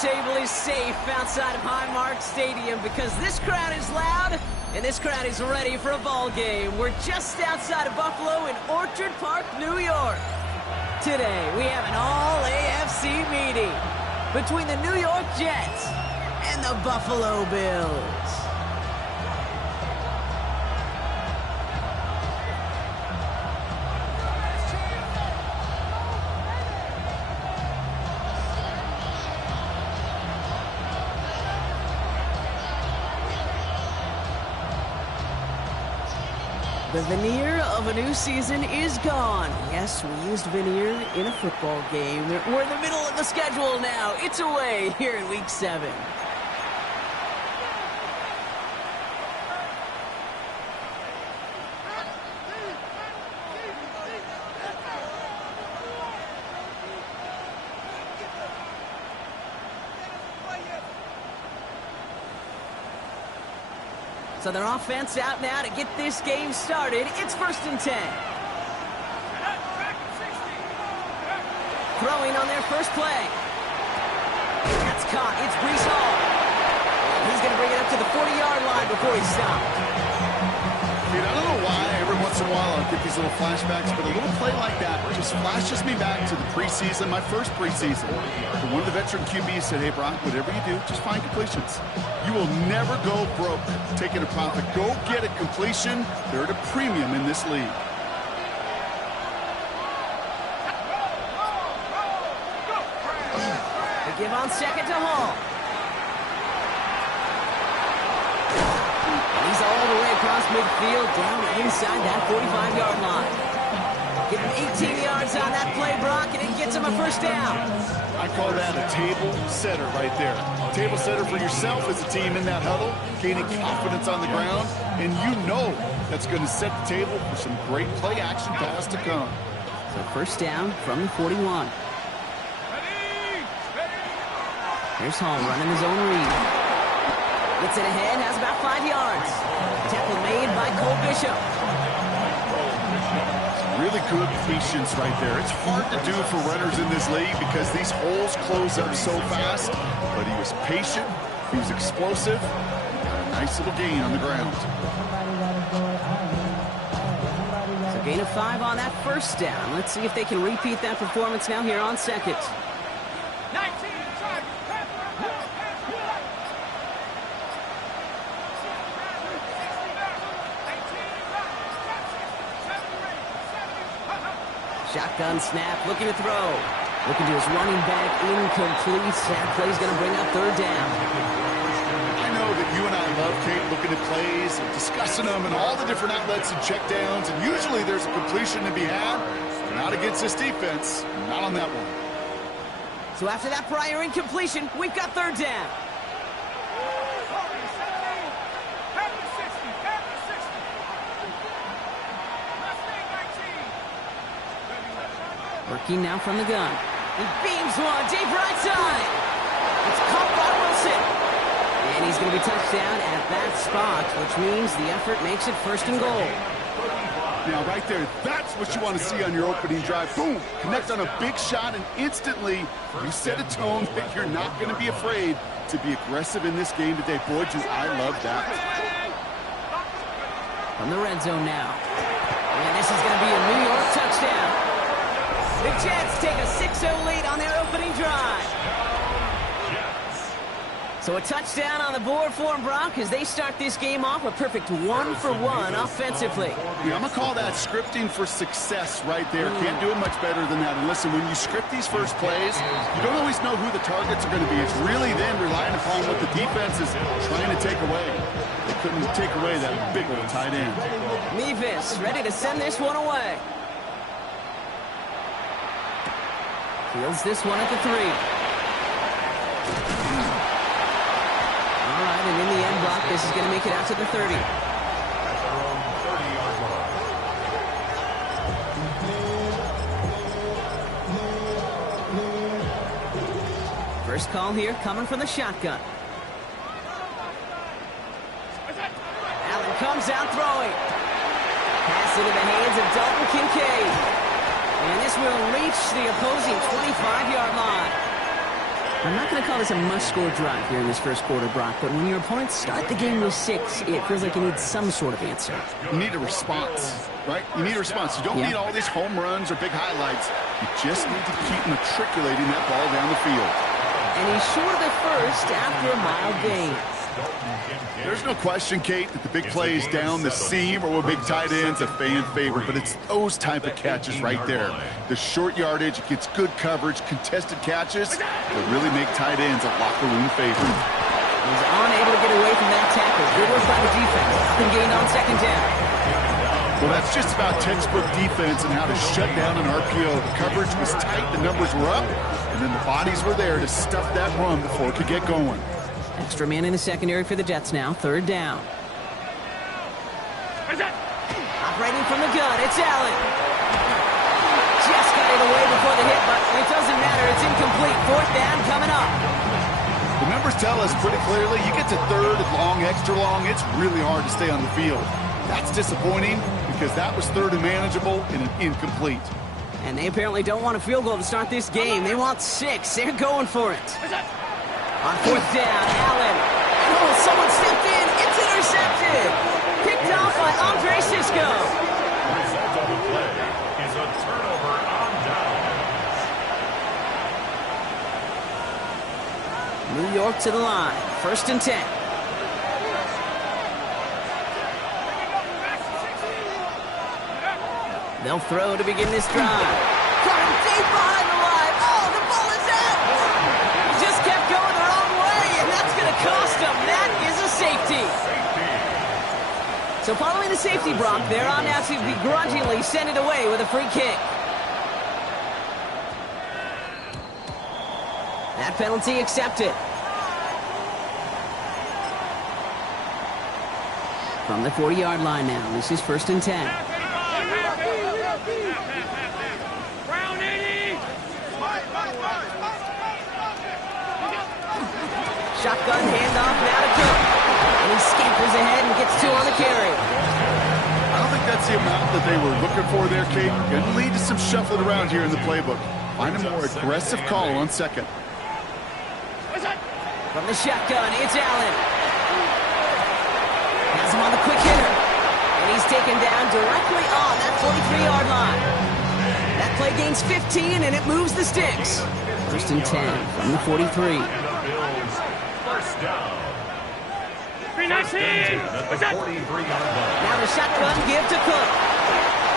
table is safe outside of Highmark Stadium because this crowd is loud and this crowd is ready for a ball game. We're just outside of Buffalo in Orchard Park, New York. Today, we have an all-AFC meeting between the New York Jets and the Buffalo Bills. The veneer of a new season is gone. Yes, we used veneer in a football game. We're in the middle of the schedule now. It's away here in Week 7. So their offense out now to get this game started. It's 1st and 10. Throwing on their first play. That's caught. It's Breece Hall. He's going to bring it up to the 40-yard line before he stopped. Dude, I don't know why every once in a while I'll get these little flashbacks, but a little play like that just flashes me back to the preseason, my first preseason. One of the veteran QBs said, hey, Brock, whatever you do, just find completions. You will never go broke taking a profit. Go get a completion. They're at a premium in this league. They give on second to Hall. And he's all the way across midfield, down inside that 45-yard line. Give him 18 yards on that play, Brock, and it gets him a first down. I call that a table setter right there. Table setter for yourself as a team in that huddle, gaining confidence on the ground, and you know that's going to set the table for some great play-action pass to come. So first down from the 41. Here's Hall running his own read. Gets it ahead, has about 5 yards. Tackle made by Cole Bishop. Really good patience right there. It's hard to do for runners in this league because these holes close up so fast. But he was patient, he was explosive, got a nice little gain on the ground. So gain of 5 on that first down. Let's see if they can repeat that performance now here on second. Shotgun snap, looking to throw. Looking to his running back, incomplete. That play's going to bring up third down. I know that you and I love, Kate, looking at plays and discussing them and all the different outlets and checkdowns, and usually there's a completion to be had. Not against this defense, not on that one. So after that prior incompletion, we've got third down. Working now from the gun. He beams one, deep right side. It's caught by Wilson. And he's going to be touchdown at that spot, which means the effort makes it 1st and goal. Now, right there, that's what you want to see on your opening drive. Boom! Connect on a big shot, and instantly you set a tone that you're not going to be afraid to be aggressive in this game today. Boy, do I love that. From the red zone now. And this is going to be a New York touchdown. The Jets take a 6-0 lead on their opening drive. So a touchdown on the board for them, Brock, as they start this game off a perfect 1-for-1 offensively. Yeah, I'm going to call that scripting for success right there. Can't do it much better than that. And listen, when you script these first plays, you don't always know who the targets are going to be. It's really then relying upon what the defense is trying to take away. They couldn't take away that big old tight end. Mevis ready to send this one away. Fields this one at the 3. All right, and in the end block, this is going to make it out to the 30. First call here coming from the shotgun. Allen comes out throwing. Pass into the hands of Dalton Kincaid. And this will reach the opposing 25-yard line. I'm not going to call this a must-score drive here in this first quarter, Brock, but when your opponents start the game with 6, it feels like you need some sort of answer. You need a response, right? You need a response. You don't need all these home runs or big highlights. You just need to keep matriculating that ball down the field. And he's short of the first after a mild gain. There's no question, Kate, that the big plays down the seam or with big tight ends a fan favorite, but it's those type of catches right there. The short yardage, it gets good coverage, contested catches that really make tight ends a locker room favorite. He's unable to get away from that tackle. Good work by the defense. Up and gained on second down. Well, that's just about textbook defense and how to shut down an RPO. The coverage was tight, the numbers were up, and then the bodies were there to stuff that run before it could get going. Extra man in the secondary for the Jets now. Third down. Operating from the gun, it's Allen. Just got it away before the hit, but it doesn't matter. It's incomplete. Fourth down coming up. The numbers tell us pretty clearly, you get to third and long, extra long, it's really hard to stay on the field. That's disappointing because that was third and manageable and an incomplete. And they apparently don't want a field goal to start this game. They want 6. They're going for it. On fourth down, Allen. Oh, someone stepped in. It's intercepted. Picked off by Andre Cisco. The result of the play is a turnover on down. New York to the line. First and 10. They'll throw to begin this drive. Caught him deep behind the line. Oh, the ball is out. He just kept going the wrong way, and that's going to cost him. That is a safety. So following the safety, Brock, they're on now to begrudgingly send it away with a free kick. That penalty accepted. From the 40-yard line now, this is first and 10. Shotgun handoff now to Cook. And he scampers ahead and gets 2 on the carry. I don't think that's the amount that they were looking for there, Kate. Going to lead to some shuffling around here in the playbook. Find a more aggressive call on second. From the shotgun, it's Allen. Has him on the quick hitter. And he's taken down directly on that 43-yard line. That play gains 15, and it moves the sticks. First and 10 from the 43. First down. 319. Now the shotgun give to Cook.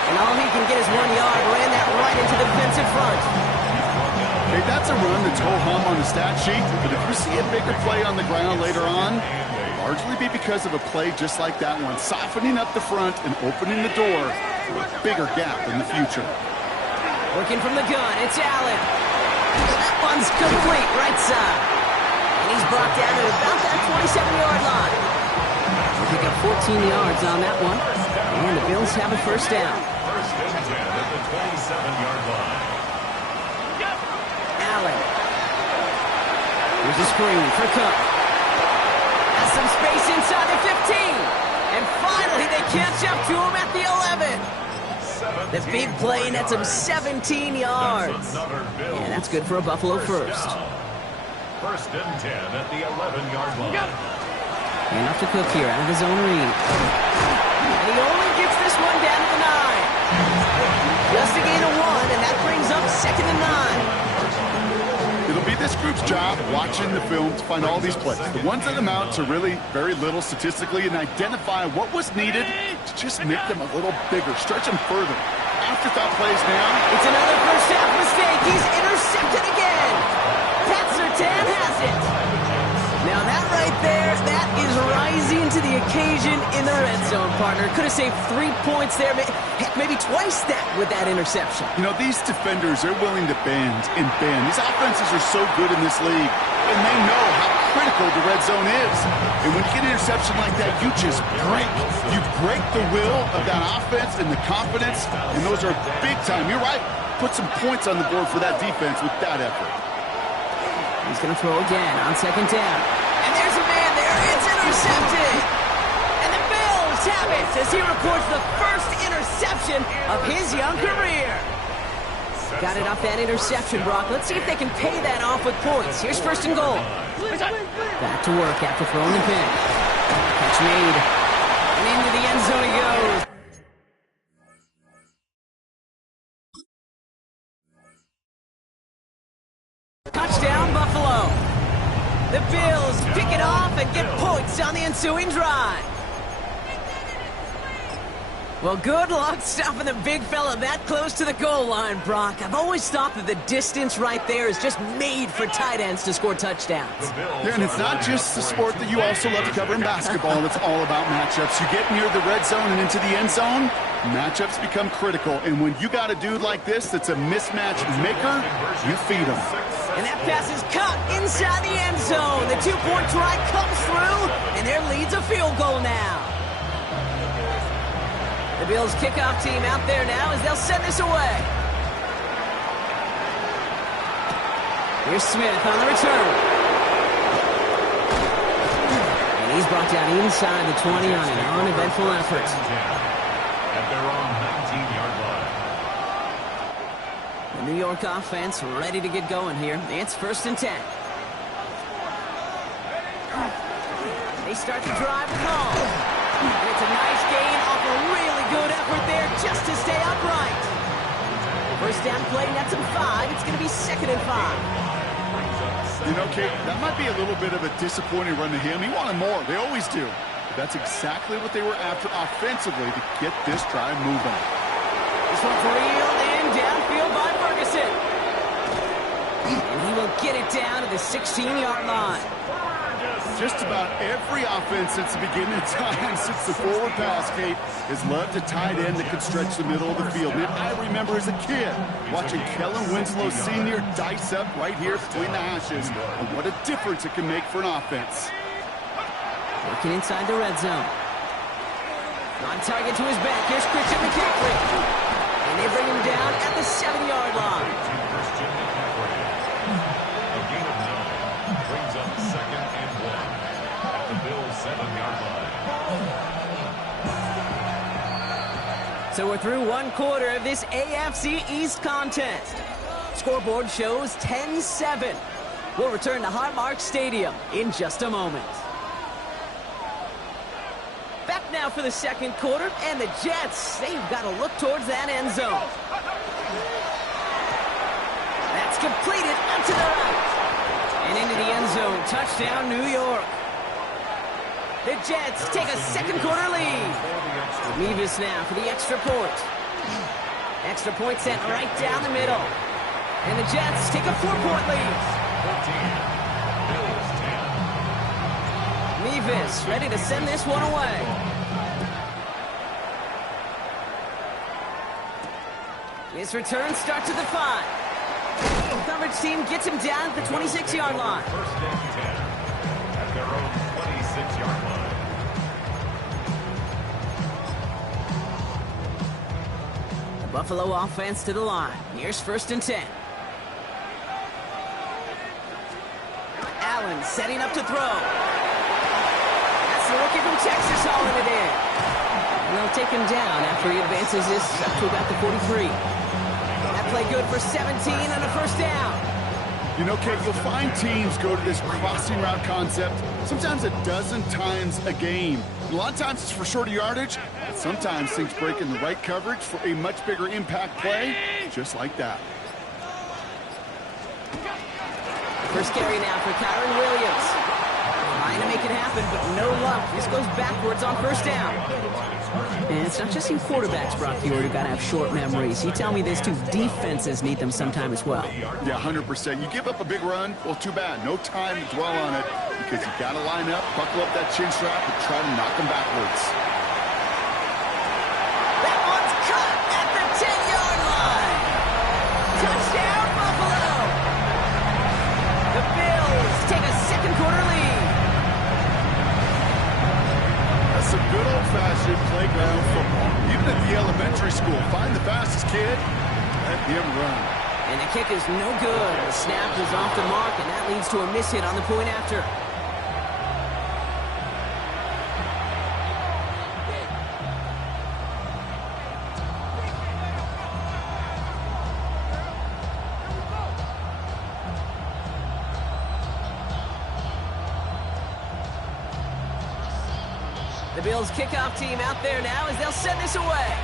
And all he can get is 1 yard. Ran that right into the defensive front. Hey, that's a run that's ho-hum on the stat sheet, but if you see a bigger play on the ground later on, largely be because of a play just like that one, softening up the front and opening the door for a bigger gap in the future. Working from the gun, it's Allen. That one's complete, right side. And he's brought down at about that 27-yard line. They'll pick up 14 yards on that one. And the Bills have a first down. First and 10 at the 27-yard line. Allen. Here's a screen for Cook. Has some space inside the 15. And finally they catch up to him at the 11. The big play nets him 17 yards. And that's good for a Buffalo first. First and 10 at the 11-yard line. And off to Cook here out of his own read. And he only gets this one down to the 9. Just a gain of 1, and that brings up second and 9. It'll be this group's job watching the film to find all these plays, the ones that amount to really very little statistically, and identify what was needed to just make them a little bigger, stretch them further. Afterthought plays now. It's another first half mistake. He's intercepted again. Pat Surtain has it. Now that right there, that is rising to the occasion in the red zone, partner. Could have saved 3 points there, heck, maybe twice that with that interception. You know, these defenders, they're willing to bend and bend. These offenses are so good in this league, and they know how critical the red zone is. And when you get an interception like that, you just break. You break the will of that offense and the confidence, and those are big time. You're right. Put some points on the board for that defense with that effort. He's going to throw again on second down. And there's a man there. It's intercepted. And the Bills have it as he records the first interception of his young career. Got it off that interception, Brock. Let's see if they can pay that off with points. Here's first and goal. Back to work after throwing the pin. Catch made. And into the end zone he goes. Touchdown, Buffalo. The Bills pick it off and get points on the ensuing drive. Well, good luck stopping the big fella that close to the goal line, Brock. I've always thought that the distance right there is just made for tight ends to score touchdowns. Yeah, and it's not just the sport that you also love to cover in basketball. It's all about matchups. You get near the red zone and into the end zone, matchups become critical. And when you got a dude like this that's a mismatch maker, you feed him. And that pass is caught inside the end zone. The two-point try comes through, and their lead's a field goal now. The Bills kickoff team out there now as they'll send this away. Here's Smith on the return. And he's brought down inside the 20 on an uneventful effort. At their own 19-yard line. The New York offense ready to get going here. It's first and 10. They start to drive the ball. And it's a nice gain off a really good effort there just to stay upright. First down play, nets him 5. It's going to be second and 5. You know, Kate, that might be a little bit of a disappointing run to him. He wanted more. They always do. But that's exactly what they were after offensively to get this drive moving. This one's reeled in downfield by Ferguson. And he will get it down to the 16-yard line. Just about every offense since the beginning of time, since the forward pass, Kate, has loved a tight end that could stretch the middle of the field. Man, I remember as a kid watching Kellen Winslow Sr. dice up right here between the hashes, and what a difference it can make for an offense. Working inside the red zone. On target to his back. Here's Christian McCaffrey. And they bring him down at the 7-yard line. A gain of 9 brings up second and 1 at the Bills' 7-yard line. So we're through one quarter of this AFC East contest. Scoreboard shows 10-7. We'll return to Highmark Stadium in just a moment. Back now for the second quarter, and the Jets, they've got to look towards that end zone. That's completed up to the right. And into the end zone, touchdown New York. The Jets take a second quarter lead. Mevis now for the extra point. Extra point sent right down the middle. And the Jets take a 4-point lead. 14. Bills 10. Mevis ready to send this one away. His return starts at the 5. Coverage team gets him down at the 26-yard line. First and 10 at their own 26-yard line. The Buffalo offense to the line. Here's first and 10. Allen setting up to throw. That's the rookie from Texas hauling it in. And they'll take him down after he advances this up to about the 43. That play good for 17 and a first down. You know, Kate, you'll find teams go to this crossing route concept sometimes a dozen times a game. A lot of times it's for shorter yardage, but sometimes things break in the right coverage for a much bigger impact play, just like that. First carry now for Kyron Williams. Trying to make it happen, but no luck. This goes backwards on first down. And it's not just in quarterbacks, Brock Huard, who got to have short memories. You tell me this too, defenses need them sometime as well. Yeah, 100%. You give up a big run, well, too bad. No time to dwell on it because you got to line up, buckle up that chin strap, and try to knock them backwards. That one's cut at the 10-yard line. Touchdown, Buffalo. The Bills take a second quarter lead. That's some good old-fashioned playground football. Even at the elementary school, find the fastest kid, let him run. And the kick is no good. The snap is off the mark, and that leads to a miss hit on the point after. The Bills kickoff team out there now as they'll send this away.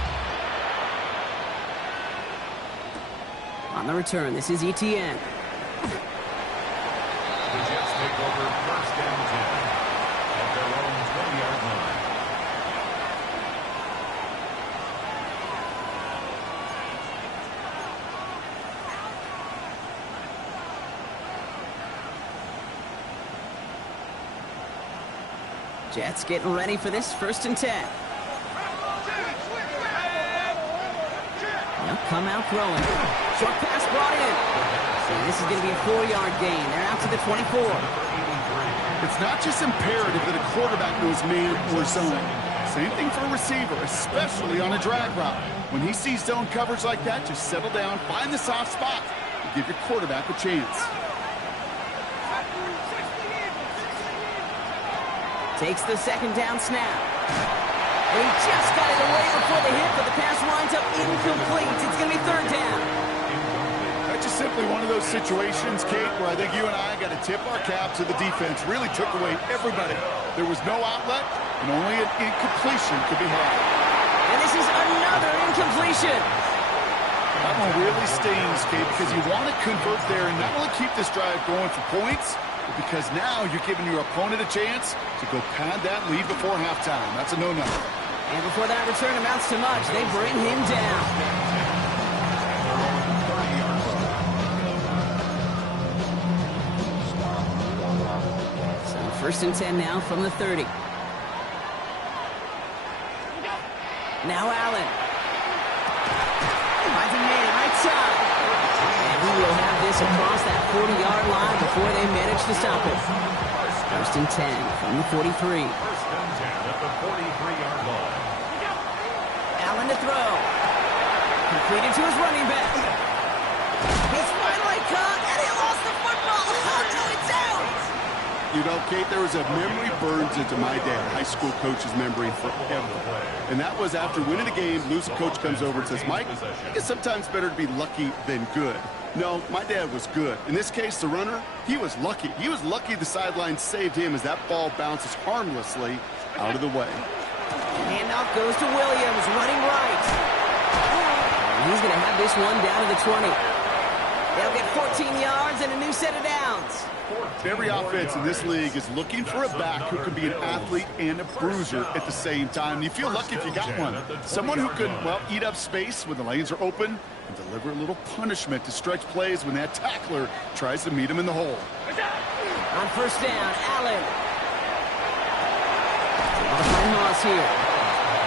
On the return, this is Etienne. The Jets take over first and 10 at their own 20-yard line. Jets getting ready for this first and 10. They'll come out throwing. Short pass brought in. And this is going to be a 4-yard gain. They're out to the 24. It's not just imperative that a quarterback knows man or zone. Same thing for a receiver, especially on a drag route. When he sees zone coverage like that, just settle down, find the soft spot, and give your quarterback a chance. Takes the second down snap. And he just got it away before the hit, but the pass winds up incomplete. It's going to be third down. That's just simply one of those situations, Kate, where I think you and I got to tip our cap to the defense. Really took away everybody. There was no outlet, and only an incompletion could be had. And this is another incompletion. That one really stings, Kate, because you want to convert there and not only keep this drive going for points, but because now you're giving your opponent a chance to go pad that lead before halftime. That's a no-no. And before that return amounts to much, they bring him down. So first and 10 now from the 30. Now Allen. Finds a man right side. And he will have this across that 40-yard line before they manage to stop it. First and 10 from the 43. First and 10 at the 43-yard line. Allen to throw. Completed to his running back. He's finally caught, and he lost the football. Oh, no, it's out. You know, Kate, there was a memory burns into my dad, high school coach's memory forever. And that was after winning a game, losing coach comes over and says, Mike, I think it's sometimes better to be lucky than good. No, my dad was good. In this case, the runner, he was lucky. He was lucky the sideline saved him as that ball bounces harmlessly out of the way. Handoff goes to Williams, running right. And he's going to have this one down to the 20. They'll get 14 yards and a new set of downs. Every offense in this league is looking for a back who can be an athlete and a bruiser at the same time. You feel lucky if you got one. Someone who can, well, eat up space when the lanes are open and deliver a little punishment to stretch plays when that tackler tries to meet him in the hole. On first down, Allen. Able to find Moss here.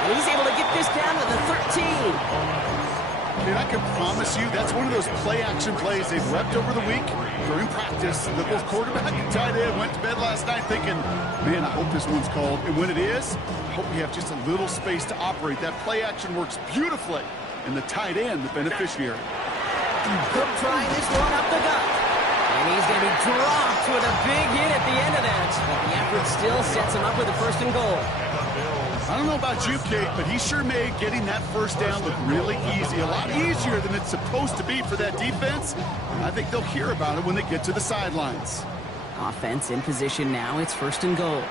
And he's able to get this down to the 13. And I can promise you that's one of those play-action plays they've repped over the week during practice. The both quarterback and tight end went to bed last night thinking, man, I hope this one's called. And when it is, I hope we have just a little space to operate. That play-action works beautifully, and the tight end, the beneficiary. Cook trying this one up the gut. And he's going to be dropped with a big hit at the end of that. But the effort still sets him up with a first and goal. I don't know about you, Kate, but he sure made getting that first down look really easy. A lot easier than it's supposed to be for that defense. I think they'll hear about it when they get to the sidelines. Offense in position now. It's first and goal.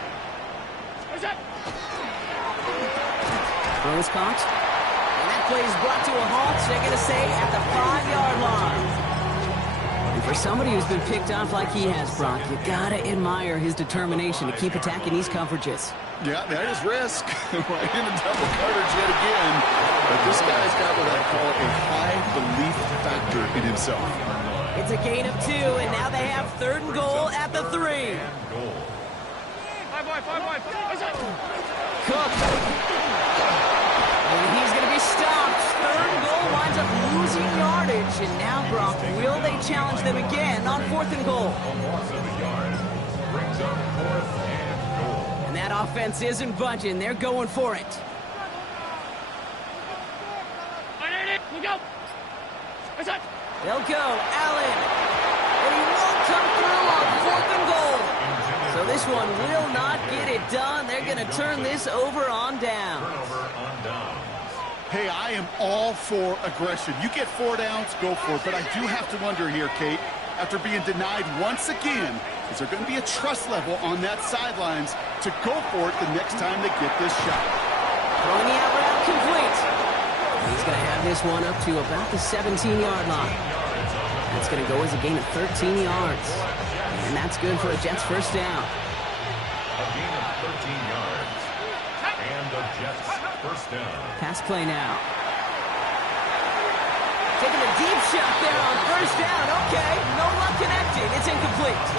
Throw is caught. And that play is brought to a halt, so they're going to say at the 5-yard line. And for somebody who's been picked off like he has, Brock, you got to admire his determination to keep attacking these coverages. Yeah, that is risk. Right into double coverage yet again. But this guy's got what I call a high belief factor in himself. It's a gain of 2, and now they have third and goal at the 3. Cook. And he's going to be stopped. Third and goal winds up losing yardage. And now, Brock, will they challenge them again on fourth and goal? Brings up fourth and goal. And that offense isn't budging. They're going for it. They'll go. Allen. And he won't come through on fourth and goal. So this one will not get it done. They're going to turn this over on down. Hey, I am all for aggression. You get 4 downs, go for it. But I do have to wonder here, Kate, after being denied once again, Is there going to be a trust level on that sidelines to go for it the next time they get this shot? Throwing the out route complete. He's going to have this one up to about the 17-yard line. That's going to go as a gain of 13 yards. And that's good for a Jets first down. A gain of 13 yards. And the Jets first down. Pass play now. Taking a deep shot there on first down. Okay, no luck connecting. It's incomplete.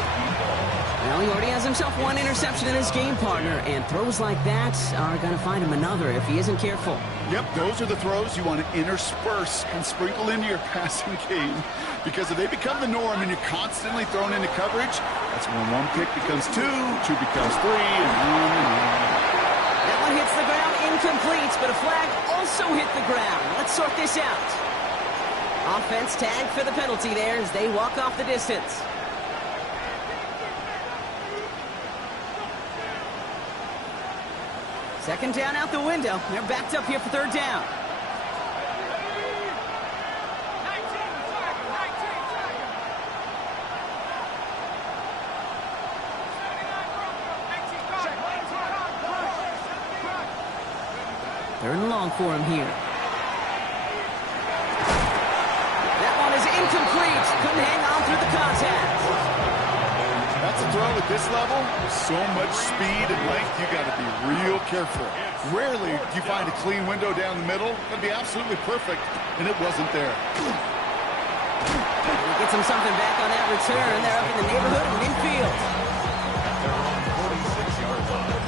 Well, he already has himself one interception in his game partner, and throws like that are going to find him another if he isn't careful. Yep, those are the throws you want to intersperse and sprinkle into your passing game. Because if they become the norm and you're constantly thrown into coverage, that's when one pick becomes two becomes three, and on. That one hits the ground incomplete, but a flag also hit the ground. Let's sort this out. Offense tagged for the penalty there as they walk off the distance. Second down out the window. They're backed up here for third down. Third and long for him here. That one is incomplete. Couldn't hang on through the contact. That's a throw at this level. So much speed and length, you got to be real careful. Rarely do you find a clean window down the middle. That'd be absolutely perfect, and it wasn't there. He gets him something back on that return. They're up in the neighborhood of midfield. They're on 46-yard line.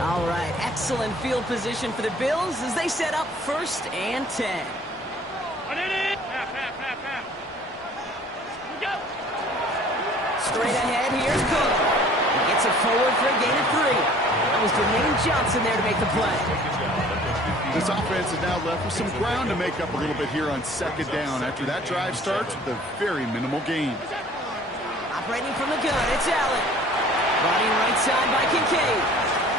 All right, excellent field position for the Bills as they set up 1st and 10. Straight ahead, here's Cook. He gets it forward for a gain of 3. That was Jermaine Johnson there to make the play. This offense is now left with some ground to make up a little bit here on second down after that drive starts with a very minimal gain. Operating from the gun, it's Allen. Running right side by Kincaid.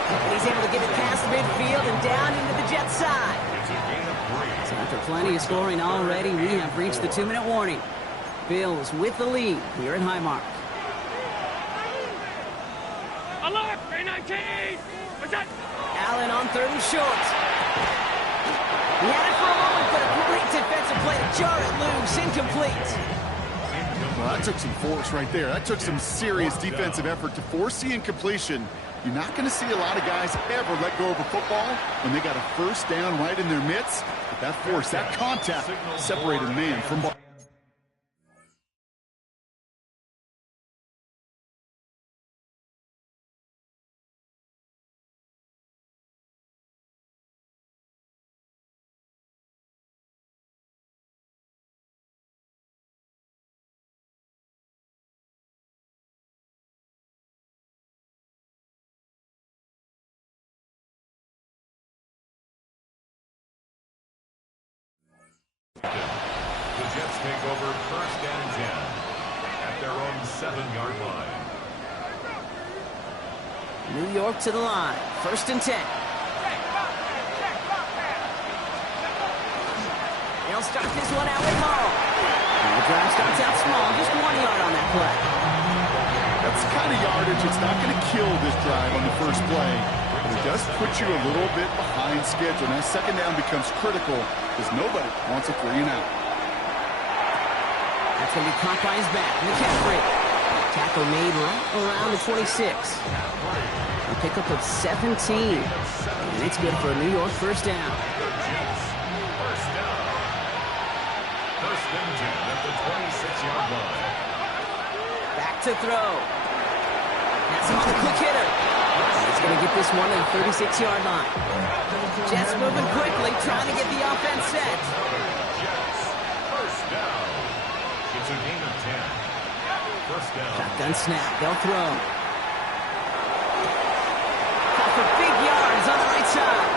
And he's able to get it past midfield and down into the Jets side. So after plenty of scoring already, we have reached the 2-minute warning. Bills with the lead here at Highmark. Alert! 319! What's that? Allen on 3rd and short. He had it for a moment, but a great defensive play to jar it loose. Incomplete. Well, that took some force right there. That took some serious defensive effort to force the incompletion. You're not going to see a lot of guys ever let go of a football when they got a first down right in their midst. But that force, that contact separated man from ball. The Jets take over 1st and 10 at their own 7-yard line. New York to the line. 1st and 10. They'll start this one out with Morrow. The drive starts out small, just 1 yard on that play. That's the kind of yardage. It's not going to kill this drive on the first play, but it does put you a little bit behind schedule. Now, second down becomes critical because nobody wants a 3 and out. That's going to be caught by his back. McCaffrey. Tackle made right around the 26. A pickup of 17. And it's good for a New York first down. First down. 1st and 10 at the 26-yard line. Back to throw. That's him on the quick hitter. He's going to get this one to the 36-yard line. Jets moving quickly, trying to get the offense set. Jets. First down. It's a gain of 10. First down. Shotgun snap. They'll throw. Caught for big yards on the right side.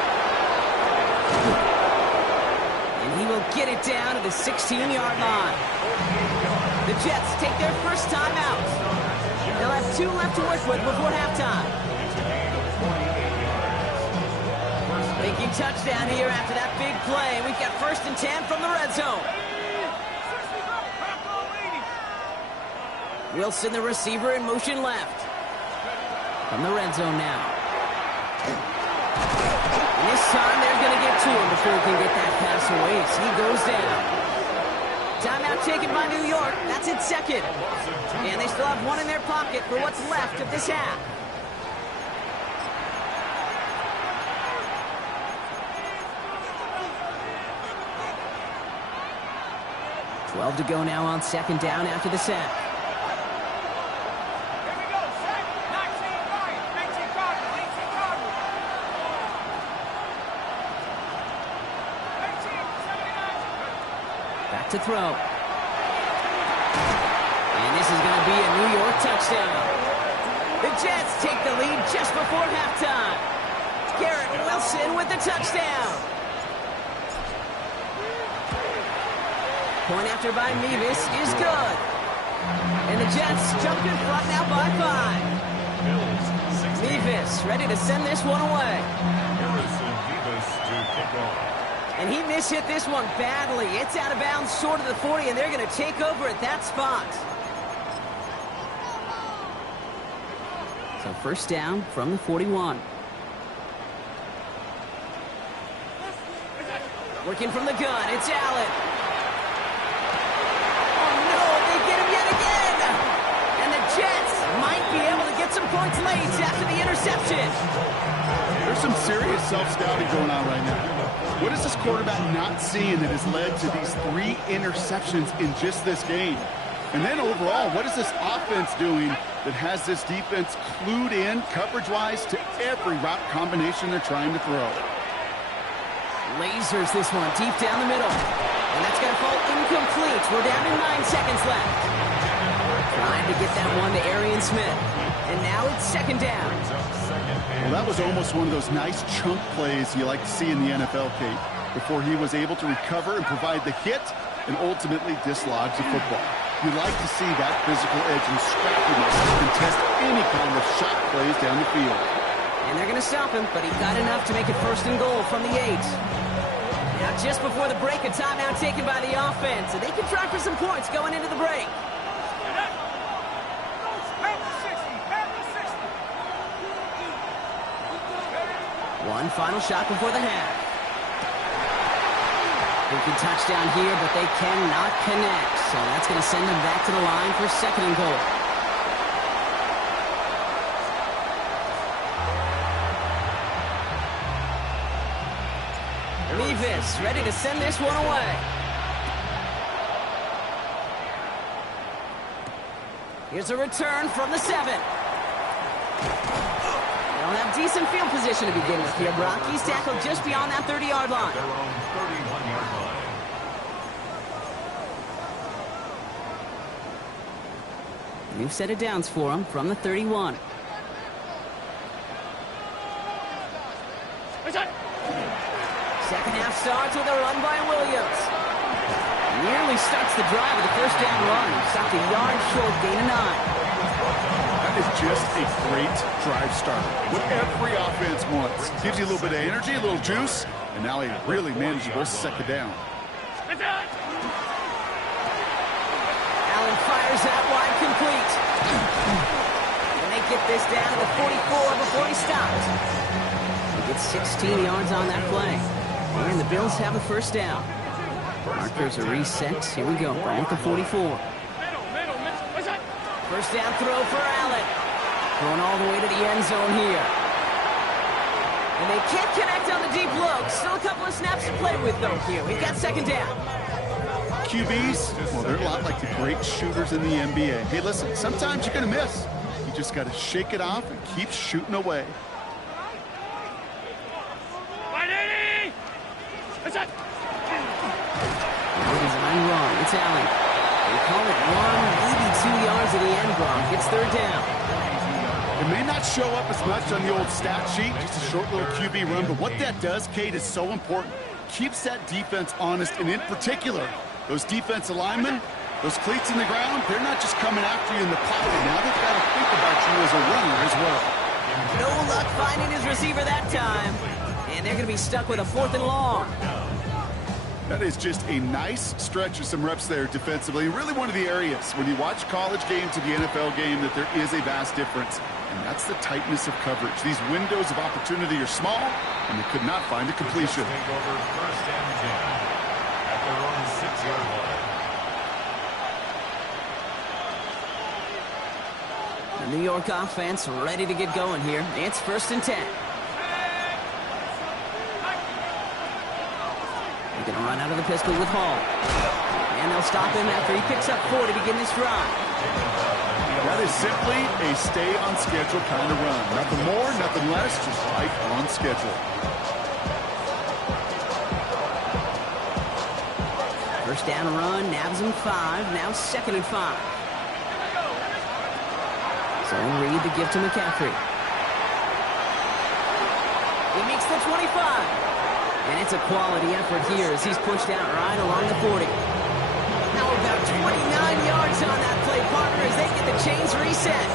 And he will get it down to the 16-yard line. The Jets take their first time out. They'll have 2 left to work with before halftime. It's a gain of 48 yards. First Making touchdown here after that big play. We've got 1st and 10 from the red zone. Wilson, the receiver, in motion left. From the red zone now. And this time they're going to get to him before he can get that pass away as he goes down. Timeout taken by New York. That's its 2nd. And they still have 1 in their pocket for what's left of this half. $12 to go now on 2nd down after the sack. Back to throw. And this is going to be a New York touchdown. The Jets take the lead just before halftime. Garrett Wilson with the touchdown. Point after by Mevis is good. And the Jets jump in front now by 5. Mevis ready to send this one away. Harrison Mevis to kick off. And he mishit this one badly. It's out of bounds short of the 40, and they're going to take over at that spot. So 1st down from the 41. Working from the gun, it's Allen. Oh no, they get him yet again! And the Jets might be able to get some points late after the interception. There's some serious self-scouting going on right now. What is this quarterback not seeing that has led to these 3 interceptions in just this game? And then overall, what is this offense doing that has this defense clued in coverage-wise to every route combination they're trying to throw? Lasers this one deep down the middle. And that's going to fall incomplete. We're down to 9 seconds left. Trying to get that one to Arian Smith. And now it's 2nd down. Well, that was almost one of those nice chunk plays you like to see in the NFL, Kate, before he was able to recover and provide the hit and ultimately dislodge the football. You like to see that physical edge and scrappiness to contest any kind of shot plays down the field. And they're going to stop him, but he got enough to make it 1st and goal from the 8. Now, just before the break, a timeout taken by the offense, and they can try for some points going into the break. One final shot before the half. Thinking touchdown here, but they cannot connect. So that's going to send them back to the line for 2nd and goal. Mevis ready to send this one away. Here's a return from the 7. They'll have decent field position to begin with here, Brock. He's tackled just beyond that 30-yard line. Their own 31-yard line. New set of downs for him from the 31. Second half starts with a run by Williams. Nearly starts the drive with a 1st down run. Stopped a yard short, gain of 9. That is just a great drive starter. What every offense wants. Gives you a little bit of energy, a little juice, and now a really manageable 2nd down. Allen fires that wide complete. And they get this down to the 44 before he stopped. He gets 16 yards on that play. And the Bills have the 1st down. Markers are reset. Here we go. Ball at the 44. 1st down throw for Allen. Going all the way to the end zone here. And they can't connect on the deep look. Still a couple of snaps to play with, though, here. We've got 2nd down. QBs, well, they're a lot like the great shooters in the NBA. Hey, listen, sometimes you're going to miss. You just got to shake it off and keep shooting away. Design wrong. It's Allen. They call it 1, maybe 2 yards at the end, Gronk. It's 3rd down. It may not show up as much on the old stat sheet, just a short little QB run, but what that does, Kate, is so important. Keeps that defense honest, and in particular, those defensive linemen, those cleats in the ground, they're not just coming after you in the pocket. Now they've got to think about you as a runner as well. No luck finding his receiver that time. And they're going to be stuck with a 4th and long. That is just a nice stretch of some reps there defensively. Really one of the areas when you watch college game to the NFL game that there is a vast difference. And that's the tightness of coverage. These windows of opportunity are small, and they could not find a completion. Take over 1st and 10 at their own 6-yard line. The New York offense ready to get going here. It's 1st and 10. They're going to run out of the pistol with Hall. And they'll stop him after he picks up 4 to begin this drive. That is simply a stay on schedule kind of run. Nothing more, nothing less, just right on schedule. 1st down run, nabs him 5, now 2nd and 5. So Reed the gift to McCaffrey. He makes the 25. And it's a quality effort here as he's pushed out right along the 40. Now about 29 yards on that play, partner, as they get the chains reset.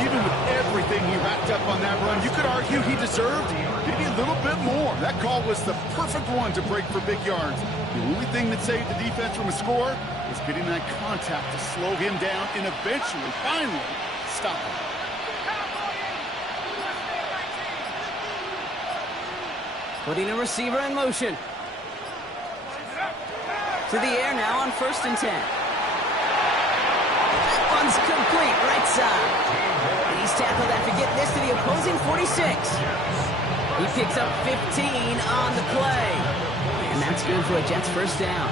Even with everything he racked up on that run, you could argue he deserved maybe a little bit more. That call was the perfect one to break for big yards. The only thing that saved the defense from a score was getting that contact to slow him down and eventually, finally, stop him. Putting a receiver in motion. To the air now on 1st and 10. That one's complete, right side. And he's tackled after getting this to the opposing 46. He picks up 15 on the play. And that's good for a Jets 1st down.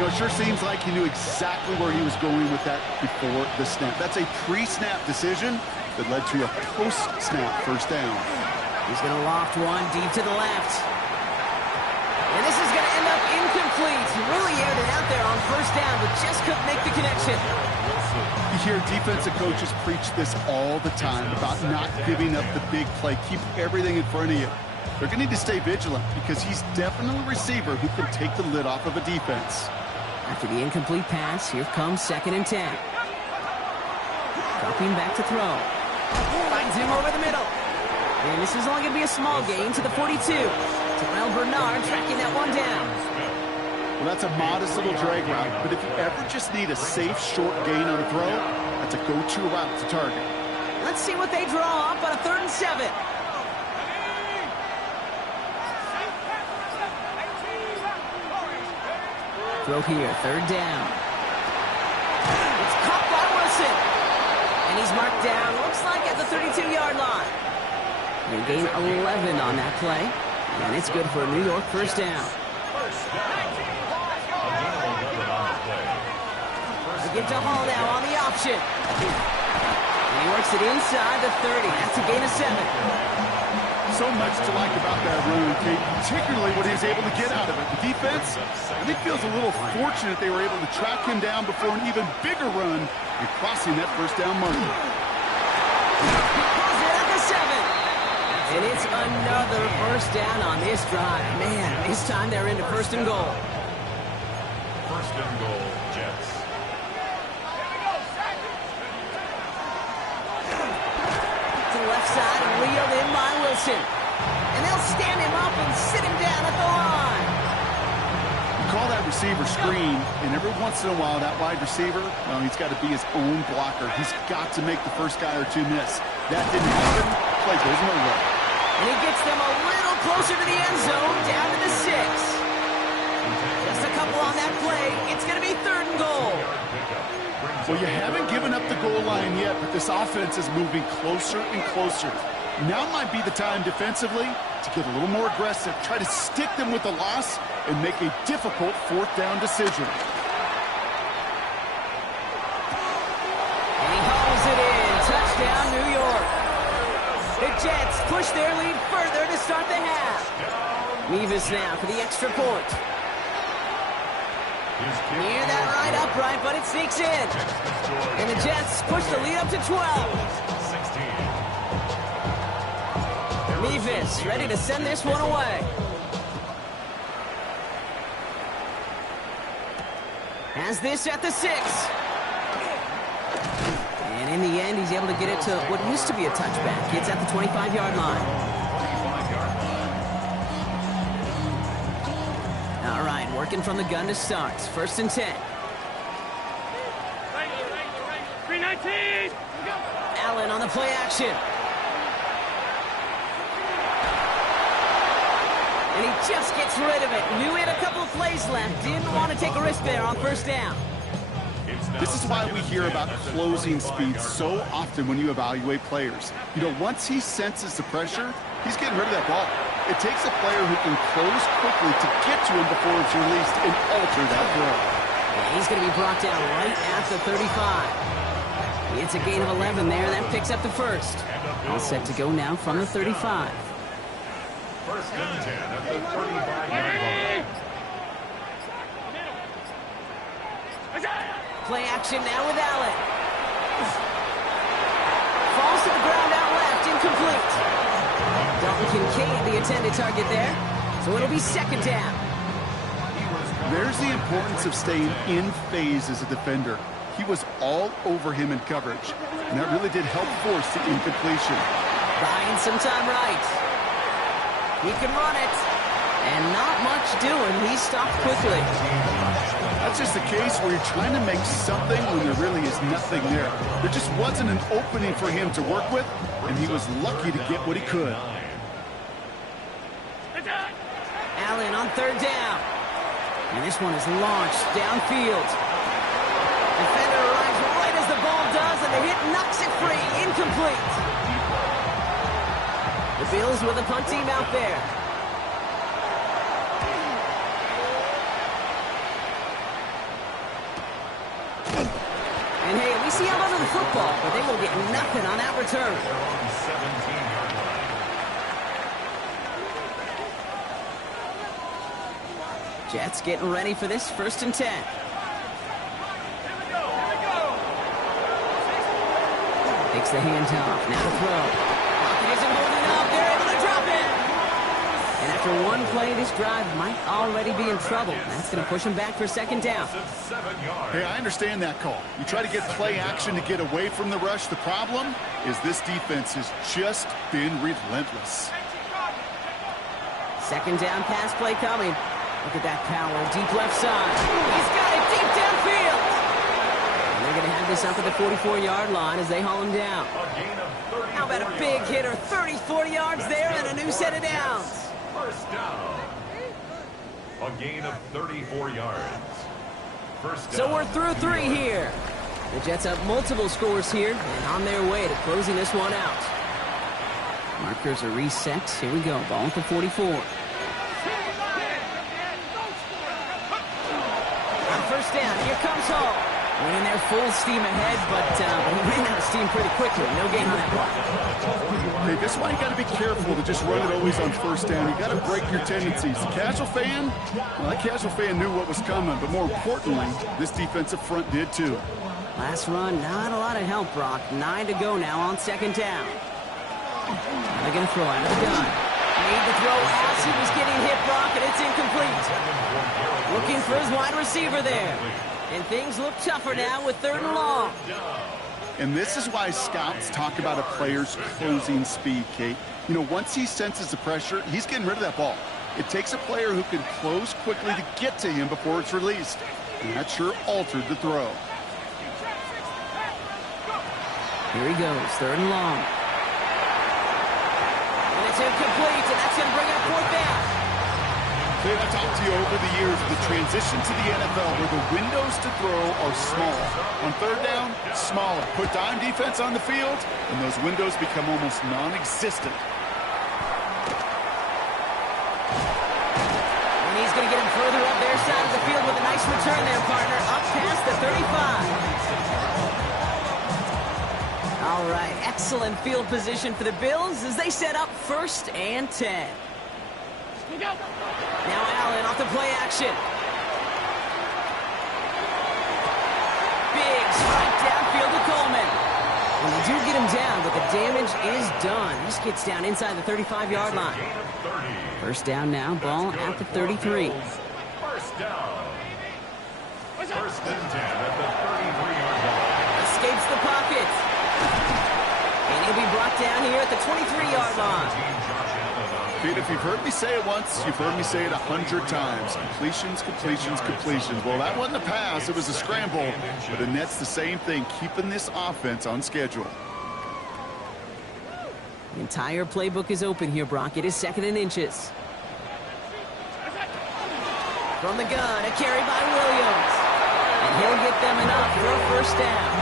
You know, it sure seems like he knew exactly where he was going with that before the snap. That's a pre-snap decision that led to a post-snap 1st down. He's going to loft one deep to the left. And this is going to end up incomplete. He really aired it out there on 1st down, but just couldn't make the connection. You hear defensive coaches preach this all the time about not giving up the big play. Keep everything in front of you. They're going to need to stay vigilant because he's definitely a receiver who can take the lid off of a defense. After the incomplete pass, here comes 2nd and 10. Dropping back to throw. Finds him over the middle. And this is only going to be a small gain to the 42. Terrell Bernard tracking that one down. Well, that's a modest little drag route, but if you ever just need a safe, short gain on a throw, that's a go-to route to target. Let's see what they draw up on a 3rd and 7. Throw here, 3rd down. It's caught by Wilson. And he's marked down, looks like at the 32-yard line. They gain 11 on that play. And it's good for a New York 1st down. They give to Hall now on the option. And he works it inside the 30. That's a gain of 7. So much to like about that run, Kate, particularly what he was able to get out of it. The defense, I think, feels a little fortunate they were able to track him down before an even bigger run and crossing that 1st down marker. At the 7. And it's another 1st down on this drive. Man, this time they're into 1st and goal. 1st and goal, Jets. To the left side, wheeled in by Wilson. And they'll stand him up and sit him down at the line. You call that receiver screen, and every once in a while, that wide receiver, well, he's got to be his own blocker. He's got to make the first guy or two miss. That didn't happen. Play goes nowhere. And he gets them a little closer to the end zone, down to the 6. Just a couple on that play. It's going to be 3rd and goal. Well, you haven't given up the goal line yet, but this offense is moving closer and closer. Now might be the time defensively to get a little more aggressive, try to stick them with the loss, and make a difficult 4th down decision. And he hauls it in. Touchdown, New York. The Jets push their lead further to start the half. Mevis now for the extra point. Near that right upright, but it sneaks in. And the Jets push the lead up to 12. 16. Mevis ready to send this one away. Has this at the 6. And in the end, he's able to get it to what used to be a touchback. It's at the 25-yard line. 25-yard line. working from the gun to start. 1st and 10. 319. Allen on the play action. And he just gets rid of it. Knew he had a couple of plays left. Didn't want to take a risk there on 1st down. This is why we hear about closing speed so often when you evaluate players. You know, once he senses the pressure, he's getting rid of that ball. It takes a player who can close quickly to get to him before it's released and alter that throw. Yeah, he's going to be brought down right at the 35. It's a gain of 11 there. That picks up the 1st. All set to go now from the 35. 1st and 10 at the 35-yard line. Play action now with Allen. Falls to the ground out left, incomplete. Dalton Kincaid, the intended target there. So it'll be 2nd down. There's the importance of staying in phase as a defender. He was all over him in coverage, and that really did help force the incompletion. Buying some time right. He can run it. And not much doing. He stopped quickly. That's just the case where you're trying to make something when there really is nothing there. There just wasn't an opening for him to work with, and he was lucky to get what he could. Allen on 3rd down. And this one is launched downfield. Defender arrives right as the ball does, and the hit knocks it free. Incomplete. The Bills with a punt team out there. And hey, at least he held onto the football, but they will get nothing on that return. They're on the 17-yard line. Jets getting ready for this 1st and 10. Takes the handoff. Now to throw. Pocket isn't holding up. They're able to drop it. And after one play, this drive might already be in trouble. That's going to push him back for 2nd down. 7 yards. Hey, I understand that call. You try to get play action to get away from the rush. The problem is this defense has just been relentless. 2nd down pass play coming. Look at that power. Deep left side. He's got it deep downfield. And they're going to have this up at the 44-yard line as they haul him down. A gain of 34 How about a big hitter? 30, 40 yards there and a new set of downs. 1st down. A gain of 34 yards. 1st down. So we're through 3 here. The Jets have multiple scores here and on their way to closing this one out. Markers are reset. Here we go. Ball at the 44. On 1st down, here comes Hall. Went in there full steam ahead, but he ran out of steam pretty quickly. No gain on that block. Okay, this is why you got to be careful to just run it always on 1st down. You got to break your tendencies. The casual fan, well, that casual fan knew what was coming, but more importantly, this defensive front did too. Last run, not a lot of help, Brock. 9 to go now on 2nd down. They're going to throw out of the gun. Made the throw as he was getting hit, Brock, and it's incomplete. Looking for his wide receiver there. And things look tougher now with 3rd and long. And this is why scouts talk about a player's closing speed, Kate. You know, once he senses the pressure, he's getting rid of that ball. It takes a player who can close quickly to get to him before it's released. And that sure altered the throw. Here he goes, 3rd and long. And it's incomplete, and that's going to bring up 4th down. Kate, I've talked to you over the years of the transition to the NFL where the windows to throw are small. On 3rd down, smaller. Put dime defense on the field, and those windows become almost non-existent. And he's going to get him further up their side of the field with a nice return there, partner. Up past the 35. All right, excellent field position for the Bills as they set up 1st and 10. Now Allen off the play action. Big strike downfield to Coleman. And they do get him down, but the damage is done. This gets down inside the 35-yard line. 1st down now, ball at the 33. 1st down. 1st and 10 at the 33-yard line. Escapes the pocket. And he'll be brought down here at the 23-yard line. Pete, if you've heard me say it once, you've heard me say it 100 times. Completions, completions, completions. Well, that wasn't a pass. It was a scramble. But the net's the same thing, keeping this offense on schedule. The entire playbook is open here, Brock. It is 2nd and inches. From the gun, a carry by Williams. And he'll get them enough for a first down.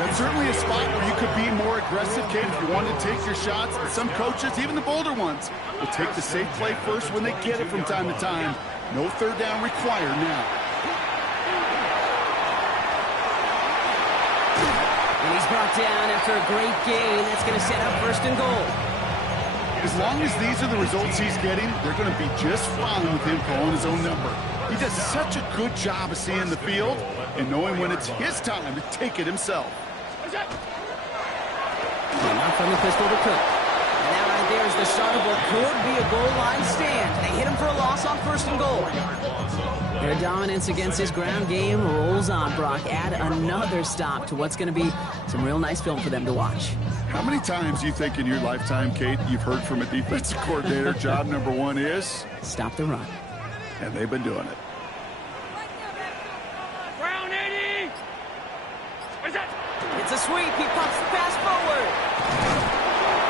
That's certainly a spot where you could be more aggressive, Kate, if you wanted to take your shots. But some coaches, even the bolder ones, will take the safe play first when they get it from time to time. No third down required now. And he's brought down after a great gain. That's going to set up 1st and goal. As long as these are the results he's getting, they're going to be just fine with him calling his own number. He does such a good job of seeing the field and knowing when it's his time to take it himself. And not from the pistol to Cook. And that right there is the start of what could be a goal line stand. They hit him for a loss on 1st and goal. Their dominance against his ground game rolls on, Brock. Add another stop to what's going to be some real nice film for them to watch. How many times do you think in your lifetime, Kate, you've heard from a defensive coordinator, job number 1 is? Stop the run. And they've been doing it. Brown 80. What's that? It's a sweep. He pops the pass forward.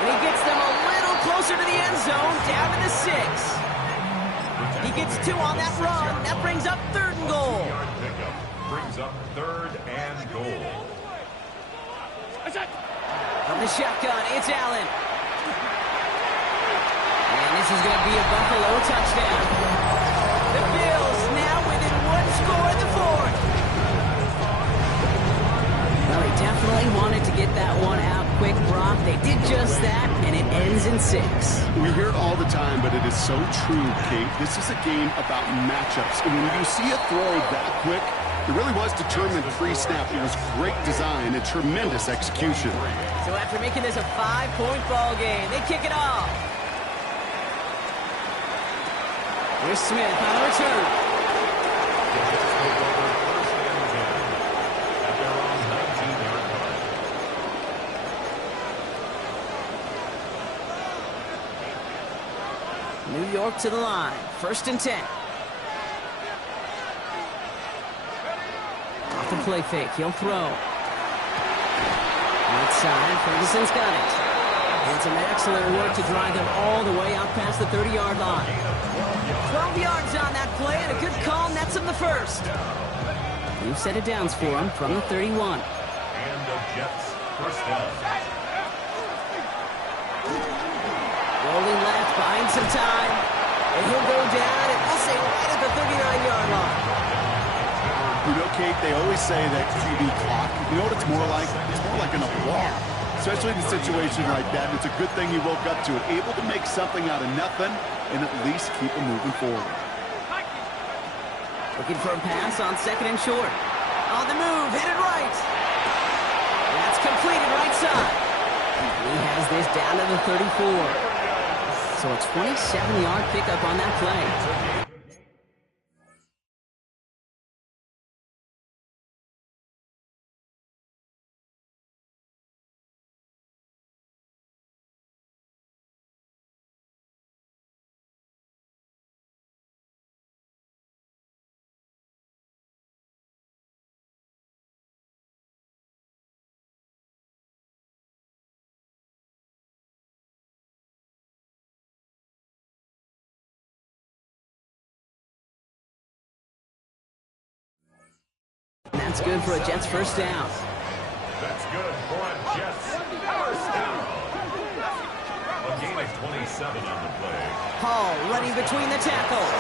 And he gets them a little closer to the end zone, down to the 6. He gets 2 on that run. That brings up 3rd and goal. Brings up 3rd and goal. What's that? From the shotgun, it's Allen. And this is going to be a Buffalo touchdown. The Bills now within 1 score in the 4th. Well, they definitely wanted to get that one out quick, Brock. They did just that, and it ends in 6. We hear it all the time, but it is so true, Kate. This is a game about matchups. And when you see a throw that quick, it really was determined pre-snap. It was great design and tremendous execution. So after making this a 5-point ball game, they kick it off. Here's Smith on the return. New York to the line. 1st and 10. Off the play fake. He'll throw. Right side. Ferguson's got it. And some excellent work to drive them all the way out past the 30-yard line. 12 yards on that play, and a good call nets him the 1st. New set of downs for him from the 31. And the Jets 1st down. Rolling left, buying some time. And he'll go down, and we'll say right at the 39-yard line. You know, Kate, they always say that QB clock. You know what it's more like? It's more like an applause. Especially in a situation like that. It's a good thing you woke up to it. Able to make something out of nothing and at least keep them moving forward. Looking for a pass on 2nd and short. On the move, hit it right. That's completed right side. He has this down to the 34. So a 27-yard pickup on that play. That's good for a Jets 1st down. That's good for a Jets 1st down. A gain of 27 on the play. Hall running between the tackles.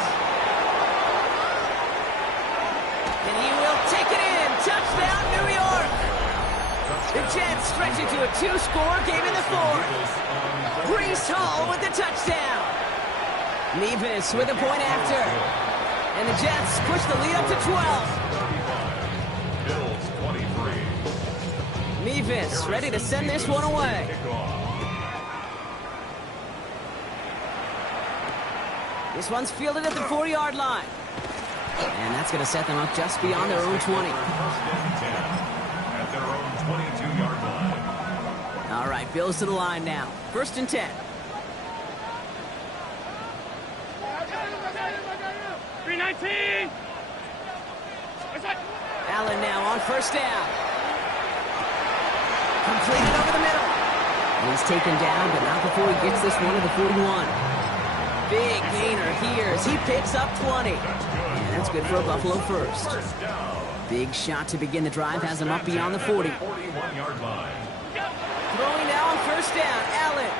And he will take it in. Touchdown, New York. The Jets stretch it to a 2-score game in the 4th. Breece Hall with the touchdown. Nevis with a point after. And the Jets push the lead up to 12. Bills 23. Nevis ready to send this one away. This one's fielded at the 40-yard line. And that's going to set them up just beyond their own 20. At their own 22-yard line. All right, Bills to the line now. 1st and 10. 319. What's that? Allen now on first down. Completed over the middle. He's taken down, but not before he gets this one to the 41. Big gainer here as he picks up 20. And that's good for a Buffalo first. Big shot to begin the drive has him up beyond the 40. 41-yard line. Throwing now on first down, Allen.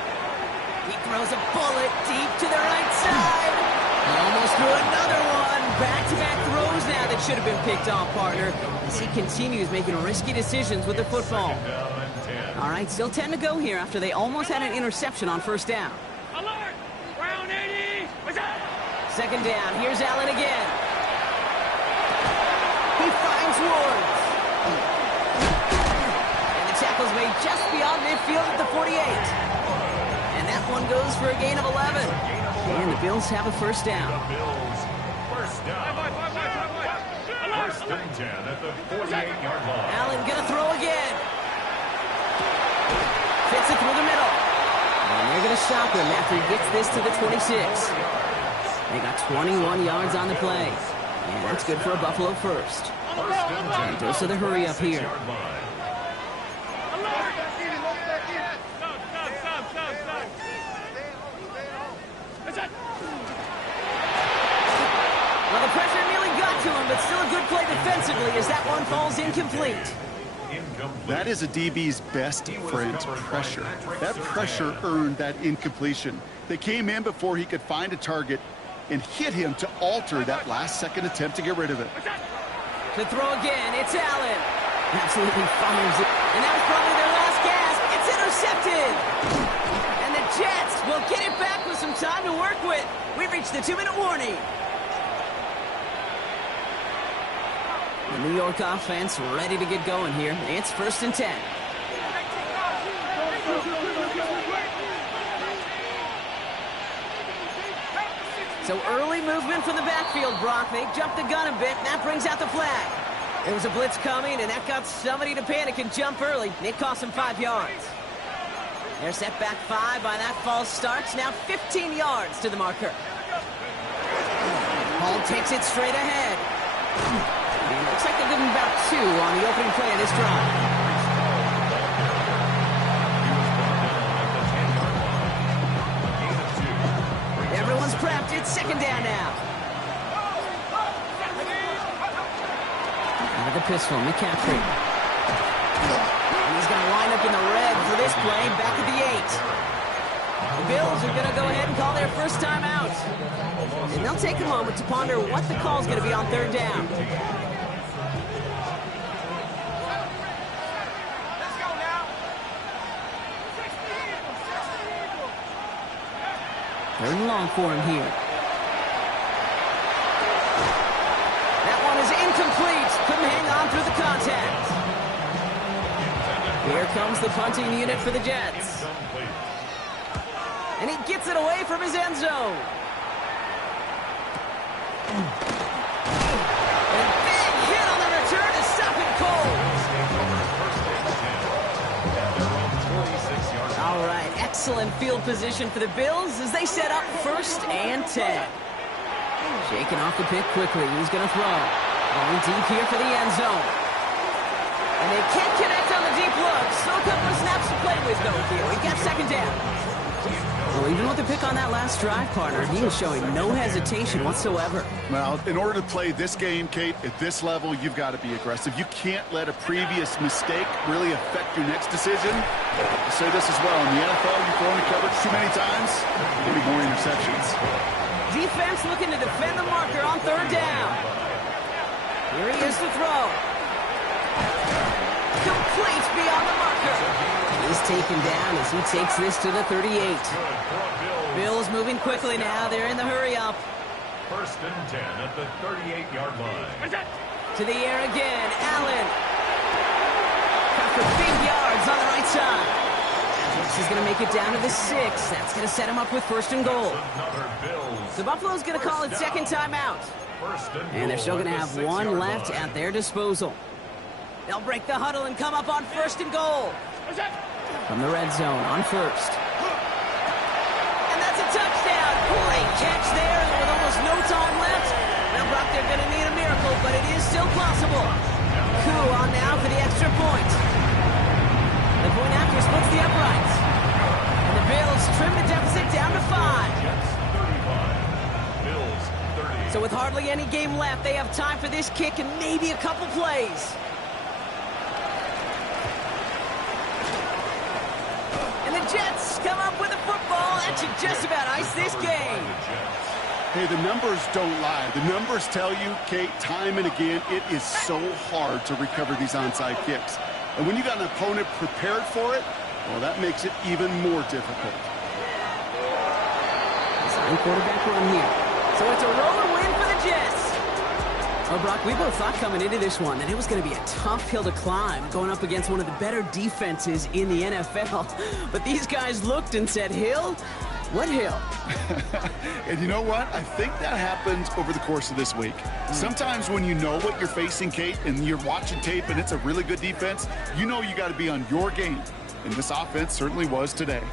He throws a bullet deep to the right side. He almost threw another one. Back-to-back throws now that should have been picked off, partner, as he continues making risky decisions with the football. All right, still 10 to go here after they almost had an interception on first down. Alert! Ground 80. What's that? Second down, here's Allen again. He finds Woods. And the tackle's made just beyond midfield at the 48. And that one goes for a gain of 11. And the Bills have a first down. The Bills, first down. First and 10 at the 48-yard line. Allen gonna throw again. Fits it through the middle. And they're gonna stop him after he gets this to the 26. They got 21 yards on the play. And that's good for a Buffalo first. First and 10. Dose of the hurry up here. Yard line. Well, the pressure nearly got to him, but still a good play defensively as that one falls incomplete. That is a DB's best friend, pressure. That pressure earned that incompletion. They came in before he could find a target and hit him to alter that last-second attempt to get rid of it. To throw again, it's Allen. Absolutely fires it. And that was probably their last gasp. It's intercepted. And the Jets will get it back with some time to work with. We've reached the 2-minute warning. The New York offense ready to get going here. It's first and 10. So early movement from the backfield, Brock. They jumped the gun a bit, and that brings out the flag. There was a blitz coming, and that got somebody to panic and jump early. It cost them 5 yards. They're set back 5 by that false start. Now 15 yards to the marker. Hall takes it straight ahead. And it looks like they're getting about 2 on the opening play of this drive. Everyone's prepped. It's second down now. Out of the pistol, McCaffrey. And he's going to line up in the red for this play, back at the 8. The Bills are going to go ahead and call their first time out. And they'll take a moment to ponder what the call is going to be on third down. Third and long for him here. That one is incomplete. Couldn't hang on through the contact. Here comes the punting unit for the Jets. And he gets it away from his end zone. And a big hit on the return to stop it cold. All right, excellent field position for the Bills as they set up first and 10. Shaking off the pick quickly. He's going to throw. Going deep here for the end zone. And they can't connect on the deep look. Still a couple of snaps to play with, though, here. We got second down. Well, even with the pick on that last drive, partner, he was showing no hesitation whatsoever. Well, in order to play this game, Kate, at this level, you've got to be aggressive. You can't let a previous mistake really affect your next decision. I'll say this as well. In the NFL, you throw into coverage too many times, maybe more interceptions. Defense looking to defend the marker on third down. Here he is to throw. Complete beyond the marker. He's taken down as he takes this to the 38. Bills moving quickly now. They're in the hurry up. First and 10 at the 38-yard line. To the air again. Allen. After big yards on the right side. He's going to make it down to the 6. That's going to set him up with first and goal. So Buffalo's going to call it second timeout. And they're still going to have one left at their disposal. They'll break the huddle and come up on first and goal. From the red zone on first. And that's a touchdown. Great catch there. And with almost no time left, going to need a miracle, but it is still possible. Koo on now for the extra point. The point after splits the uprights. And the Bills trim the deficit down to 5. Jets 35. Bills 30. So with hardly any game left, they have time for this kick and maybe a couple plays. And the Jets come up with a football that should just about ice this game. Hey, the numbers don't lie. The numbers tell you, Kate, time and again, it is so hard to recover these onside kicks. And when you got an opponent prepared for it, well, that makes it even more difficult. Sign quarterback run here. So it's a road win for the Jets. Well, Brock, we both thought coming into this one that it was going to be a tough hill to climb, going up against one of the better defenses in the NFL. But these guys looked and said, Hill? What hill? And you know what? I think that happens over the course of this week. Sometimes when you know what you're facing, Kate, and you're watching tape and it's a really good defense, you know you got to be on your game. And this offense certainly was today.